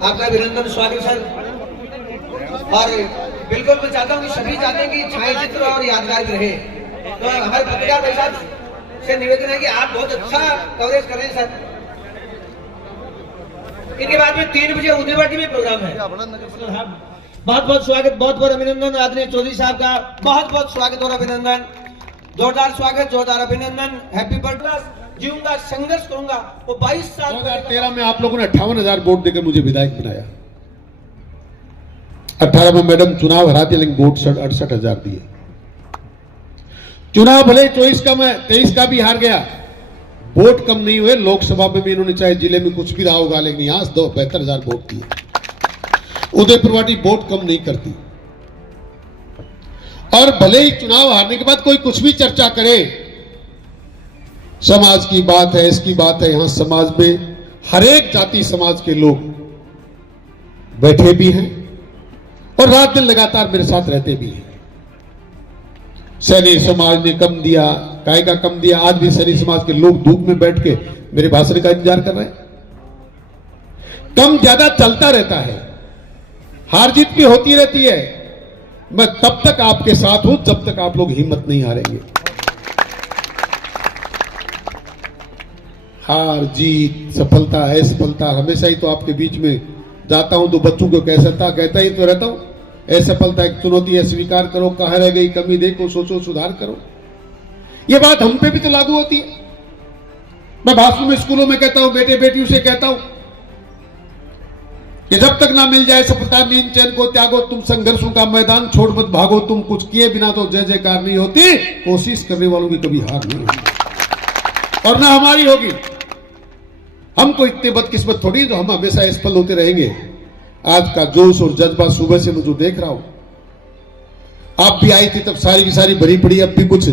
आपका अभिनंदन, स्वागत सर। और बिल्कुल मैं चाहता हूँ कि सभी चाहते हैं कि छायाचित्र और यादगार रहे, तो हमारे पत्रकार भाई साहब से निवेदन है कि आप बहुत अच्छा कवरेज कर रहे हैं सर। इनके बाद में 3 बजे उदयवाटी में प्रोग्राम है। बहुत बहुत स्वागत, बहुत बहुत अभिनंदन आदरणीय चौधरी साहब का, बहुत बहुत स्वागत और अभिनंदन, जोरदार स्वागत, जोरदार अभिनंदन। Happy birthday. जीऊंगा, संघर्ष करूंगा। वो 22 साल 2013 में आप लोगों ने 58,000 वोट देकर मुझे विधायक बनाया। 18 में मैडम चुनाव हराती, लेकिन वोट 68,000 दिए। चुनाव भले 23 का भी हार गया, वोट कम नहीं हुए। लोकसभा में भी इन्होंने चाहे जिले में कुछ भी रहा होगा, लेकिन यहां 72,000 वोट दिए। उदयपुर वाटी वोट कम नहीं करती। और भले ही चुनाव हारने के बाद कोई कुछ भी चर्चा करे, समाज की बात है, इसकी बात है, यहां समाज में हर एक जाति समाज के लोग बैठे भी हैं और रात दिन लगातार मेरे साथ रहते भी हैं। सैनी समाज ने कम दिया, काय का कम दिया, आज भी सैनी समाज के लोग धूप में बैठ के मेरे भाषण का इंतजार कर रहे हैं। कम ज्यादा चलता रहता है, हार जीत भी होती रहती है। मैं तब तक आपके साथ हूं जब तक आप लोग हिम्मत नहीं हारेंगे। हार जीत, सफलता असफलता, हमेशा ही तो आपके बीच में जाता हूं तो बच्चों को कहता ही तो रहता हूं, असफलता एक चुनौती है, स्वीकार करो, कहां रह गई कमी, देखो, सोचो, सुधार करो। यह बात हम पे भी तो लागू होती है। मैं भाषण में स्कूलों में कहता हूं, बेटे बेटियों से कहता हूं कि जब तक ना मिल जाए सफलता, नींद चैन को त्यागो, तुम संघर्षों का मैदान छोड़ मत भागो, तुम कुछ किए बिना तो जय जयकार नहीं होती। कोशिश करने वालों की कभी हार नहीं होगी और ना हमारी होगी। हम को इतने बदकिस्मत थोड़ी तो हम हमेशा असफल होते रहेंगे। आज का जोश और जज्बा सुबह से मैं जो देख रहा हूं, आप भी आई थी तब सारी की सारी भरी पड़ी। अब भी कुछ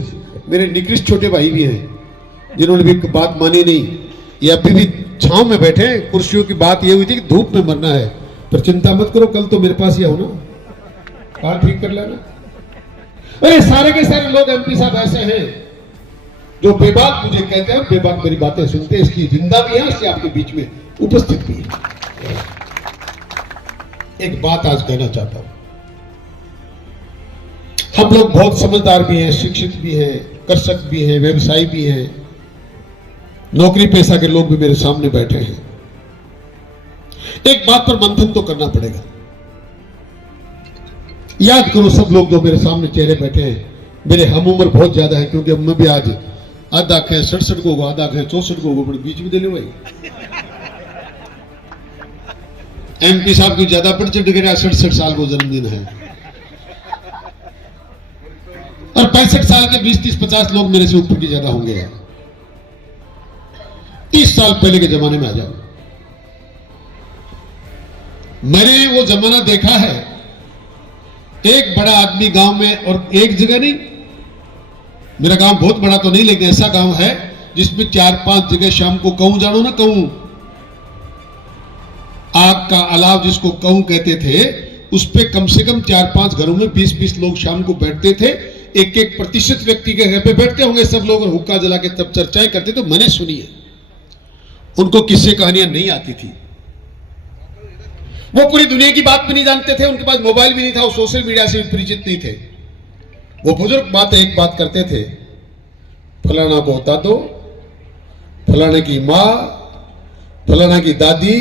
मेरे निकृष्ट छोटे भाई भी हैं जिन्होंने भी बात मानी नहीं, ये अभी भी छांव में बैठे हैं। कुर्सियों की बात ये हुई थी कि धूप में मरना है, पर चिंता मत करो, कल तो मेरे पास ही आओ ना, कार ठीक कर लेना। अरे सारे के सारे लोग एमपी साहब ऐसे हैं जो बेबाक मुझे कहते हैं, बेबाक मेरी बातें सुनते हैं, इसलिए जिंदा भी है, इसलिए आपके बीच में उपस्थित भी है। एक बात आज कहना चाहता हूं, हम लोग बहुत समझदार भी हैं, शिक्षित भी हैं, कृषक भी हैं, व्यवसायी भी हैं, नौकरी पेशा के लोग भी मेरे सामने बैठे हैं। एक बात पर मंथन तो करना पड़ेगा। याद करो सब लोग जो मेरे सामने चेहरे बैठे हैं, मेरे हम उम्र बहुत ज्यादा है, क्योंकि अब मैं भी आज आधा खे 67 को, आधा खे 64 को, बड़े बीच में देने भाई। एमपी साहब की ज्यादा बढ़ चढ़ गया, 67 साल को जन्मदिन है और 65 साल के 20, 30, 50 लोग मेरे से ऊपर की ज्यादा होंगे। 30 साल पहले के जमाने में आ जाओ। मैंने वो जमाना देखा है, एक बड़ा आदमी गांव में, और एक जगह नहीं, मेरा गांव बहुत बड़ा तो नहीं, लेकिन ऐसा गांव है जिसमें 4-5 जगह शाम को कहूं, जानो ना कहूं, आग का अलाव जिसको कहूं कहते थे, उस पे कम से कम 4-5 घरों में 20-20 लोग शाम को बैठते थे। 1-1 प्रतिशत व्यक्ति के घर पे बैठते होंगे सब लोग, और हुक्का जला के तब चर्चाएं करते। तो मैंने सुनी है, उनको किस्से कहानियां नहीं आती थी, वो पूरी दुनिया की बात भी नहीं जानते थे, उनके पास मोबाइल भी नहीं था, वो सोशल मीडिया से भी परिचित नहीं थे। वो बुजुर्ग एक बात करते थे, फलाना को होता तो, फलाने की माँ, फलाना की दादी,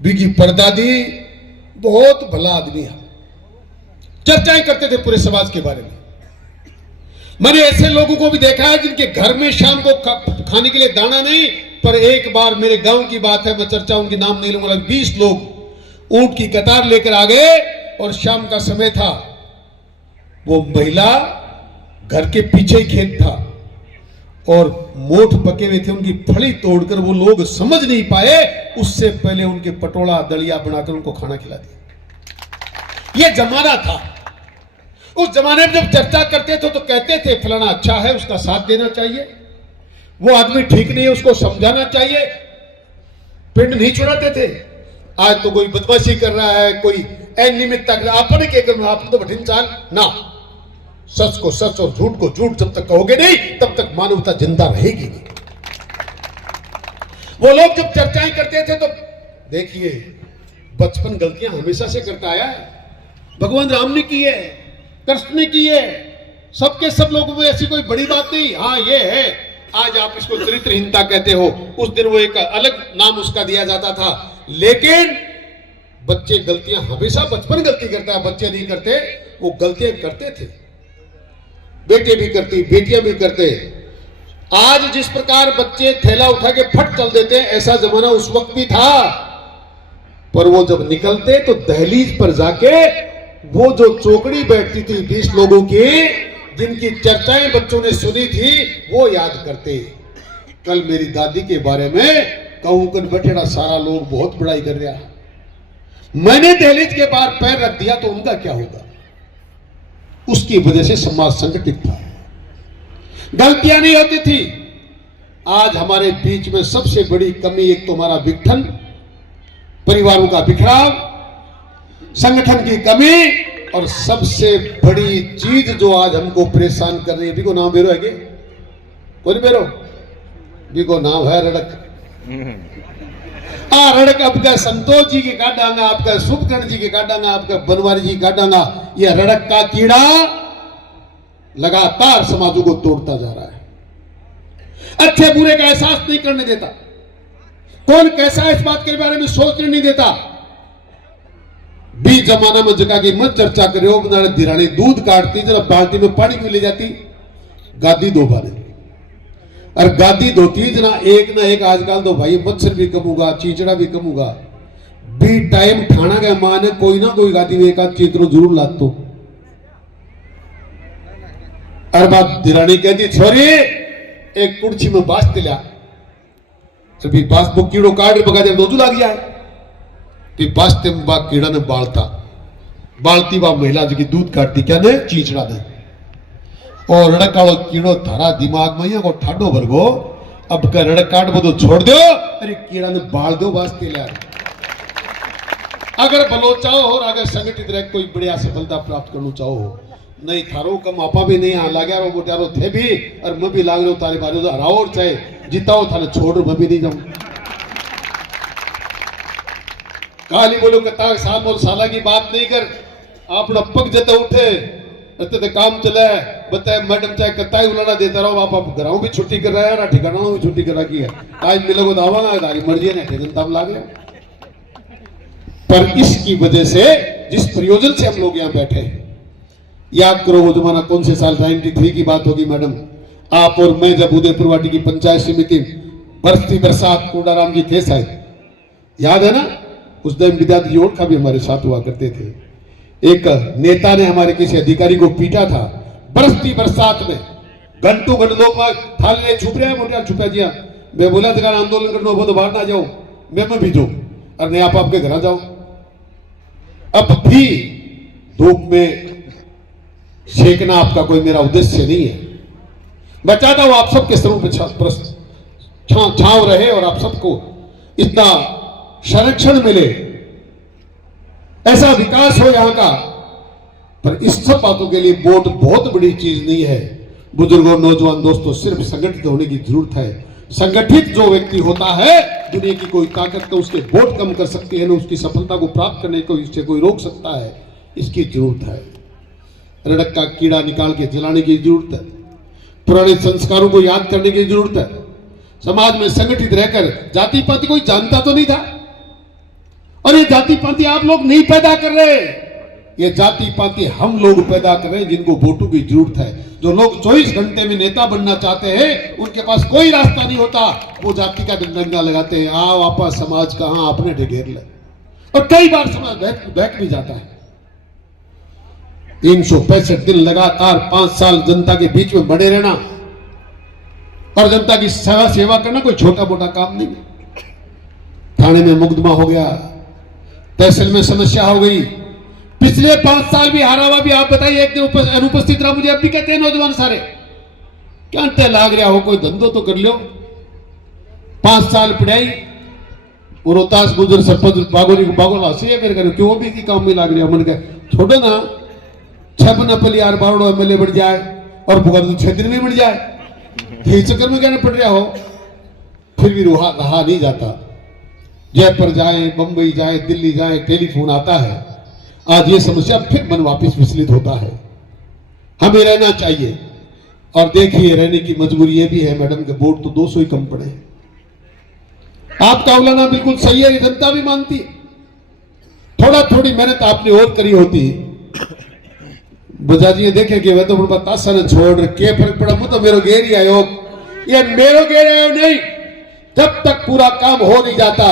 बीकी परदादी, बहुत भला आदमी है। चर्चाएं करते थे पूरे समाज के बारे में। मैंने ऐसे लोगों को भी देखा है जिनके घर में शाम को खाने के लिए दाना नहीं, पर एक बार मेरे गांव की बात है, मैं चर्चा उनकी नाम नहीं लूंगा, 20 लोग ऊंट की कतार लेकर आ गए और शाम का समय था, वो महिला घर के पीछे ही खेत था और मोठ पके हुए थे, उनकी फली तोड़कर वो लोग समझ नहीं पाए, उससे पहले उनके पटोला दलिया बनाकर उनको खाना खिला दिया। यह जमाना था। उस जमाने में जब चर्चा करते थे तो कहते थे फलाना अच्छा है, उसका साथ देना चाहिए, वो आदमी ठीक नहीं है, उसको समझाना चाहिए, पिंड नहीं छुड़ाते थे। आज तो कोई बदमाशी कर रहा है, कोई अनियमितता कर रहा है, अपने के आप तो बठिन चाल ना, सच को सच और झूठ को झूठ जब तक कहोगे नहीं, तब तक मानवता जिंदा रहेगी नहीं। वो लोग जब चर्चाएं करते थे तो देखिए बचपन गलतियां हमेशा से करता आया है। भगवान राम ने की है, कृष्ण ने की है, सबके सब लोगों में ऐसी कोई बड़ी बात नहीं। हाँ ये है, आज आप इसको चरित्रहीनता कहते हो, उस दिन वो एक अलग नाम उसका दिया जाता था। लेकिन बच्चे गलतियां हमेशा, बचपन गलती करता है, बच्चे नहीं करते, वो गलतियां करते थे। बेटे भी करती, बेटियां भी करते। आज जिस प्रकार बच्चे थैला उठा के फट चल देते हैं, ऐसा जमाना उस वक्त भी था। पर वो जब निकलते तो दहलीज पर जाके वो जो चौकड़ी बैठती थी 20 लोगों की, जिनकी चर्चाएं बच्चों ने सुनी थी, वो याद करते। कल मेरी दादी के बारे में कहूं कर बैठेड़ा सारा लोग बहुत बड़ाई कर रहा है, मैंने दहलीज के बाहर पैर रख दिया तो उनका क्या होगा। उसकी वजह से समाज संगठित था, गलतियां नहीं होती थी। आज हमारे बीच में सबसे बड़ी कमी एक तो हमारा विघटन, परिवारों का बिखराव, संगठन की कमी, और सबसे बड़ी चीज जो आज हमको परेशान कर रही है, भी को नाम बेरो है के कोई बेरो भी को नाम है रड़क। रड़क आपका संतोष जी के काटांगा, आपका शुभकर्ण जी के काटांगा, आपका बनवारी जी काटांगा। यह रड़क का कीड़ा लगातार समाजों को तोड़ता जा रहा है। अच्छे बुरे का एहसास नहीं करने देता, कौन कैसा है इस बात के बारे में सोचने नहीं देता। बीच जमाना में जगह की मत चर्चा करो, बनाने दिरानी दूध काटती, जरा बाल्टी में पानी क्यों ले जाती, गादी दो बारे, और गादी धोती जना एक ना एक। आजकल तो भाई मच्छर भी कम होगा, चीचड़ा भी कम होगा। बी टाइम ठाना गया मां ने कोई ना कोई गादी में एक आध चीतरो जरूर लात तो। और बात दिरानी कहती छोरी एक कुर्सी में बास दिला, सभी बास बुक कीड़ो काट बगा दे दोजू लाग जाए। फिर बास्ते में बा कीड़ा ने बालती बा महिला जी की दूध काटती क्या ने चीचड़ा ने, और रड़काड़ो कीड़ो थारा दिमाग में को ठाडो भरगो, अब का रड़क काट बदो छोड़ दो, अरे कीड़ा ने बाल दो वास्ते ले। अगर भलो चाहो और अगर संगठित रह कोई बढ़िया सफलता प्राप्त करना चाहो, नहीं थारो कम आपा भी नहीं लाग्या रो मोटारो थे भी, और मैं भी लाग रहा हूं तारे बारे तो हराओ और चाहे जीताओ थाने छोड़ मैं भी नहीं जाऊं। काली बोलो कता साल बोल साला की बात नहीं कर, आप पग जते उठे तो काम चले बताए मैडम चाहे कत्ताई उलाना देता रहो, आप घरों भी छुट्टी कर रहा है, ठिकानों भी छुट्टी कर रखी है, आज मिलोगे तो आवागा, तारी मर्जी है ठेकन तब लाग गया। पर इसकी वजह से जिस प्रयोजन से हम लोग यहाँ बैठे, याद करो वो जमाना कौन से साल 93 की बात होगी मैडम, आप और मैं जब उदयपुर वाटी की पंचायत समिति बरसती बरसात कोडाराम जी केस आए, याद है ना। उस दिन विद्यार्थी योड़ का भी हमारे साथ हुआ करते थे। एक नेता ने हमारे किसी अधिकारी को पीटा था बरसती बरसात में, घंटों घंटे लोग थाले छुप रहे हैं, मोटा छुपा दिया। मैं बोला था आंदोलन करना हो तो बाहर ना जाओ, मैं भी जो, और नहीं आप आपके घर जाओ। अब भी धूप में सेकना आपका कोई मेरा उद्देश्य नहीं है। मैं चाहता हूं आप सबके स्तरों पर छांव रहे और आप सबको इतना संरक्षण मिले, ऐसा विकास हो यहां का। पर इस सब बातों के लिए वोट बहुत बड़ी चीज नहीं है। बुजुर्गों, नौजवान दोस्तों, सिर्फ संगठित होने की जरूरत है। संगठित जो व्यक्ति होता है, दुनिया की कोई ताकत तो उसके वोट कम कर सकती है, ना उसकी सफलता को प्राप्त करने को इससे कोई रोक सकता है। इसकी जरूरत है। रड़क का कीड़ा निकाल के जलाने की जरूरत है, पुराने संस्कारों को याद करने की जरूरत है। समाज में संगठित रहकर, जाति पाति कोई जानता तो नहीं था, और ये जाति पाति आप लोग नहीं पैदा कर रहे, ये जाति पाति हम लोग पैदा कर रहे हैं, जिनको वोटों की जरूरत है। जो लोग 24 घंटे में नेता बनना चाहते हैं, उनके पास कोई रास्ता नहीं होता, वो जाति का डंडा लगाते हैं, आओ आपा समाज कहां आपने ढेर ले, और कई बार समाज बैठ भी जाता है। 365 दिन लगातार 5 साल जनता के बीच में बने रहना और जनता की सेवा करना कोई छोटा मोटा काम नहीं है। थाने में मुकदमा हो गया, तहसील में समस्या हो गई, पिछले 5 साल भी हारा हुआ भी, आप बताइए एक दिन अनुपस्थित रहा। मुझे अब भी कहते हैं नौजवान सारे, क्या अंटे लाग रहा हो, कोई धंधो तो कर लो। 5 साल पढ़ाई, रोहतास गुजर सरपंच बागोला हसी है मेरे घर, क्यों भी काम में लाग रहा हो। मन के छोड़ो ना, 6 महीने पहले यार बारडो एमएलए बढ़ जाए और भुगत 6 दिन में बढ़ जाए, यही चक्कर में कहना पड़ रहा हो, फिर भी रहा नहीं जाता। जयपुर जाए, बंबई जाए, दिल्ली जाए, टेलीफोन आता है। आज ये समस्या फिर मन वापस विचलित होता है। हमें रहना चाहिए। और देखिए, रहने की मजबूरी ये भी है मैडम के बोर्ड तो 200 ही कम पड़े। आपका उलाना बिल्कुल सही है, ये जनता भी मानती है। थोड़ी मेहनत आपने और करी होती। बजाजी देखे कि वह तो बतासा ने छोड़ के फर्क पड़ा, मुझे तो मेरो गेर ही आयो, ये मेरो गेर आयो नहीं। जब तक पूरा काम हो नहीं जाता,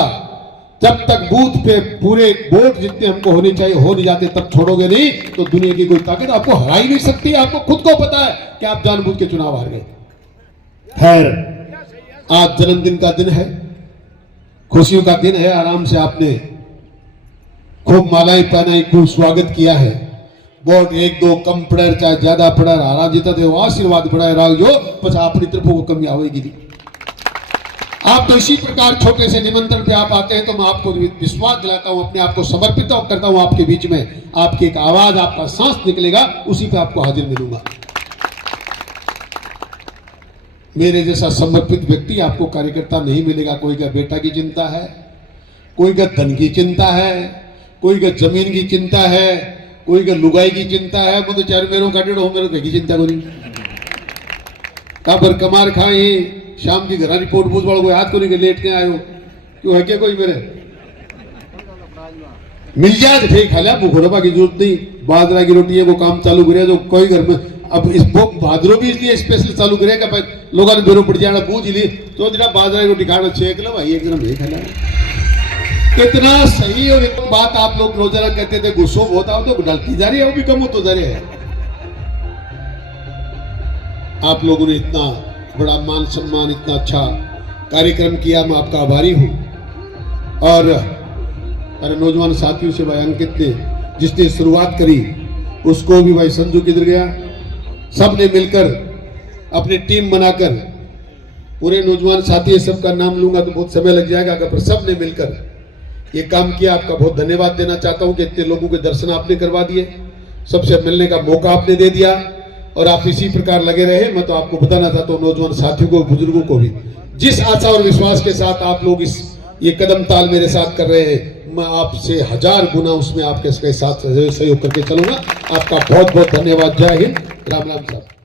जब तक बूथ पे पूरे वोट जितने हमको होने चाहिए हो नहीं जाते, तब छोड़ोगे नहीं तो दुनिया की कोई ताकत आपको हरा ही नहीं सकती। आपको खुद को पता है कि आप जानबूझ के चुनाव हार गए। खैर, आज जन्मदिन का दिन है, खुशियों का दिन है। आराम से आपने खूब मालाएं पहनाई, खूब स्वागत किया है। वोट 1-2 कम पड़े चाहे ज्यादा पड़े, हारा जीता तो आशीर्वाद बढ़ाए रहा जो पचा अपनी तरफों को कमी आवेगी नहीं। आप तो इसी प्रकार छोटे से निमंत्रण पे आप आते हैं तो मैं आपको विश्वास दिलाता हूं, अपने आप को समर्पित करता हूं आपके बीच में। आपकी एक आवाज, आपका सांस निकलेगा, उसी पे आपको हाजिर मिलूंगा। मेरे जैसा समर्पित व्यक्ति आपको कार्यकर्ता नहीं मिलेगा। कोई का बेटा की चिंता है, कोई का धन की चिंता है, कोई का जमीन की चिंता है, कोई का लुगाई की चिंता है। मैं तो चार मेरों का डेढ़ हो, मेरे की चिंता को नहीं। काबर कमार खाए शाम की घर रिपोर्ट पूछ वालों को याद को नहीं लेट के आयो क्यों है क्या कोई मेरे मिल जाए ठीक खा लिया, भूखोड़पा की जरूरत नहीं। बाजरा की रोटी है वो काम चालू करे जो कोई घर में अब इस भादरों भी इसलिए स्पेशल चालू करेगा भाई लोगों ने बेरों पड़ जाना पूछ ली तो जरा बाजरा की रोटी खाना छेक लो भाई एक नहीं खा लिया। कितना सही। और एक बात आप लोग रोजाना कहते थे गुस्सो बहुत आओ तो डलती जा रही है, वो भी कम हो तो जा रही है। आप लोगों ने इतना बड़ा मान सम्मान, इतना अच्छा कार्यक्रम किया, मैं आपका आभारी हूं। और अरे नौजवान साथियों से भाई अंकित ने जिसने शुरुआत करी उसको भी भाई संजू किधर गया, सब ने मिलकर अपनी टीम बनाकर, पूरे नौजवान साथी सबका नाम लूंगा तो बहुत समय लग जाएगा, पर सब ने मिलकर ये काम किया। आपका बहुत धन्यवाद देना चाहता हूं कि इतने लोगों के दर्शन आपने करवा दिए, सबसे मिलने का मौका आपने दे दिया और आप इसी प्रकार लगे रहे। मैं तो आपको बताना चाहता हूं नौजवान साथियों को, बुजुर्गों को भी, जिस आशा और विश्वास के साथ आप लोग ये कदम ताल मेरे साथ कर रहे हैं, मैं आपसे 1000 गुना उसमें आपके साथ सहयोग करके चलूंगा। आपका बहुत बहुत धन्यवाद। जय हिंद, राम राम साहब।